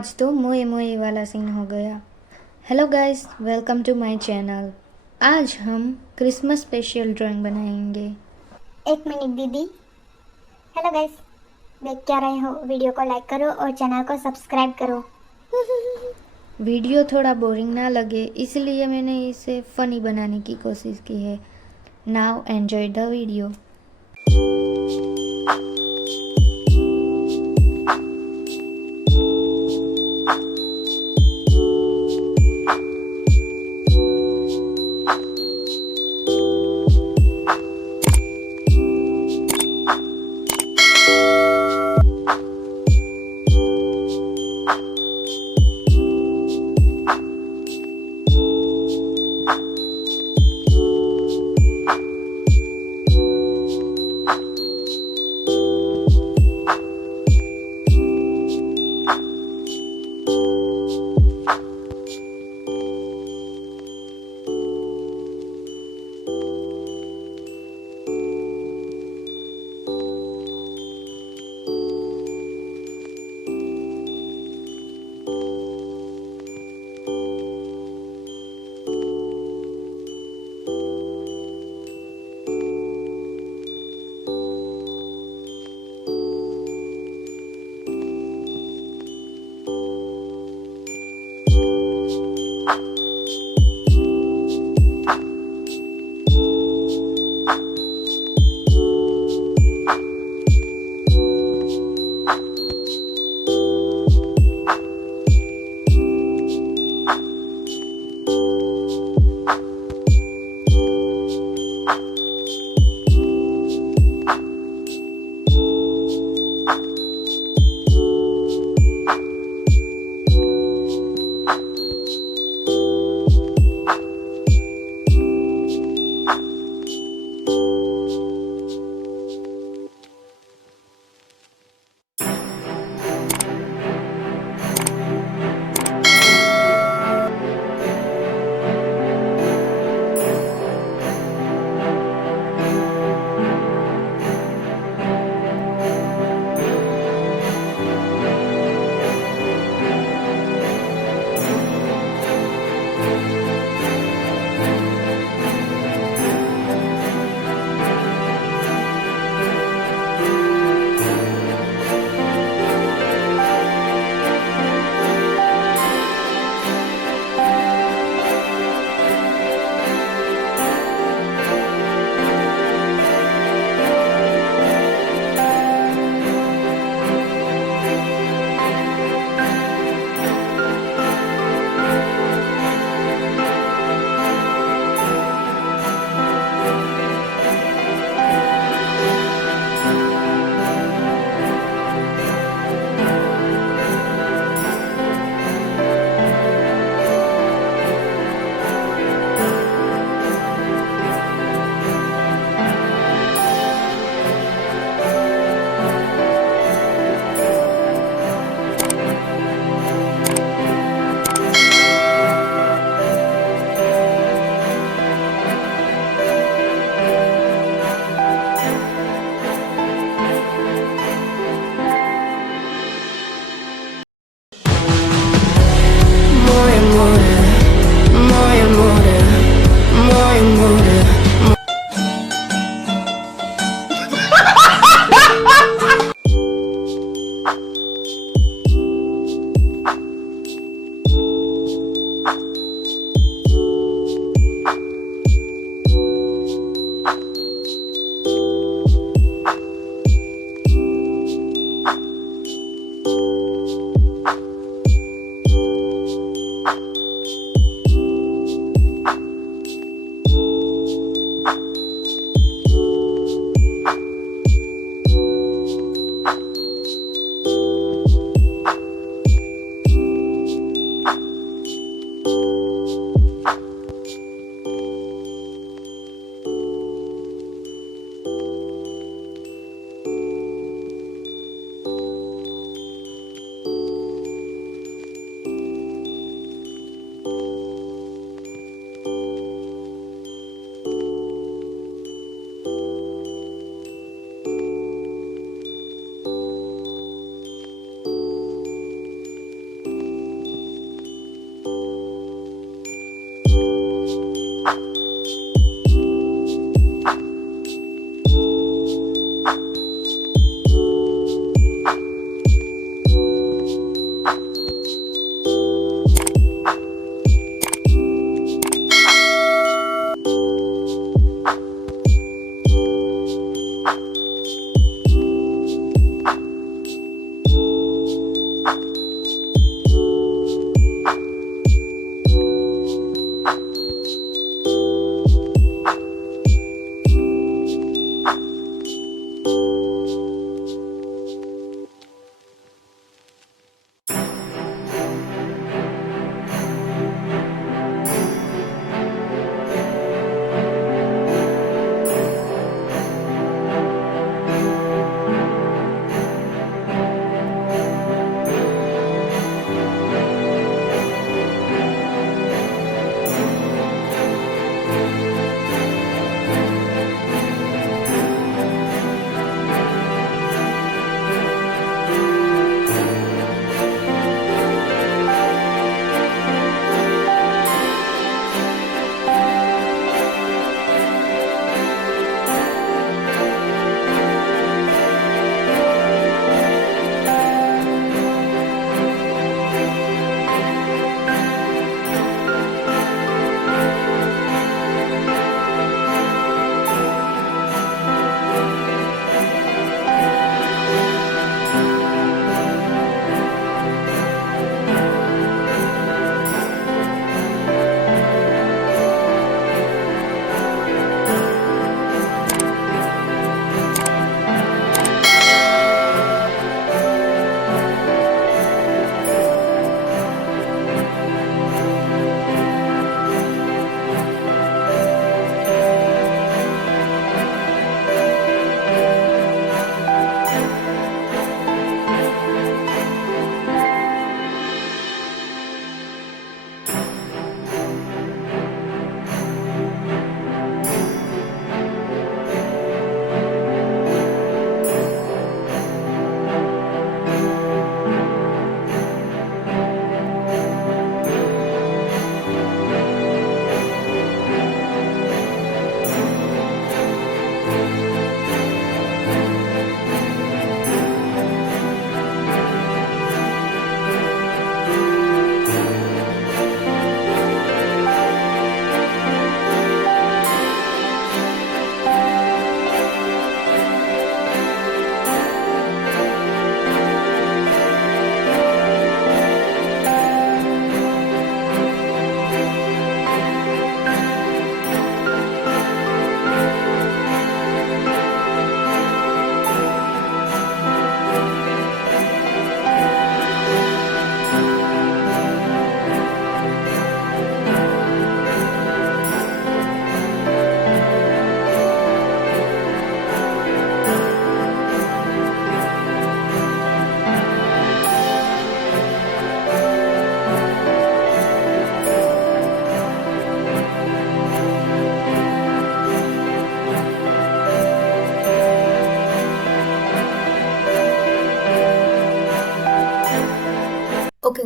आज तो मोए मोए वाला सीन हो गया। Hello guys, welcome to my channel. आज हम क्रिसमस स्पेशल ड्राइंग बनाएंगे। एक मिनट दीदी। हेलो गाइस, देख क्या रहे हो? वीडियो को लाइक करो और चैनल को सब्सक्राइब करो। वीडियो थोड़ा बोरिंग ना लगे इसलिए मैंने इसे फ़नी बनाने की कोशिश की है। Now enjoy the video.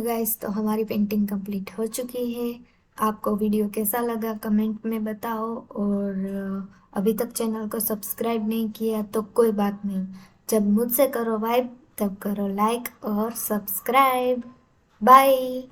Guys, तो हमारी पेंटिंग कंप्लीट हो चुकी है। आपको वीडियो कैसा लगा कमेंट में बताओ, और अभी तक चैनल को सब्सक्राइब नहीं किया तो कोई बात नहीं, जब मुझसे करो वाइब तब करो लाइक और सब्सक्राइब। बाय।